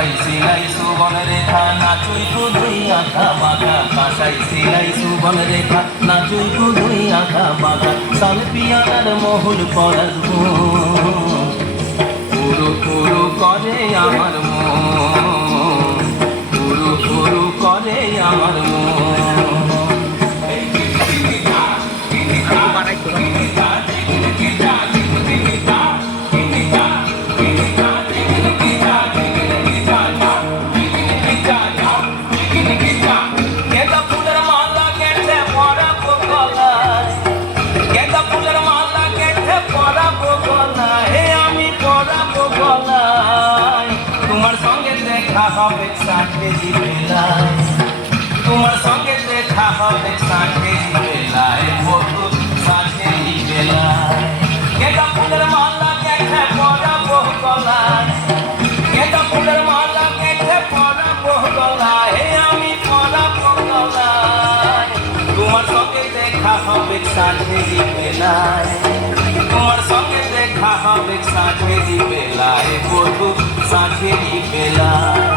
কাসাইছি I Shovan রেখা নাচুই কুদুই আঁকা বাঁকা কাসাইছি I Shovan রেখা নাচুই কুদুই আঁকা বাঁকা সালপিয়ানার মহুল পরাজ পুরো পুরো করে আমার মন। পুরো করে আমার তোমার সঙ্গে দেখা হবে সাথে বেলায় তোমার সঙ্গে দেখা হবে সাথে বেলায় বধু সাথে বেলায় গেঁদা ফুলের মালা গেঁথে পরাবো গলায়। গেঁদা ফুলের মালা গেঁথে পরাবো গলায়। আমি পরাবো গলায়। তোমার সঙ্গে দেখা হবে সাথে বেলায় তোমার সঙ্গে দেখা হবে সাথে বেলায় বধু সাথে বেলায়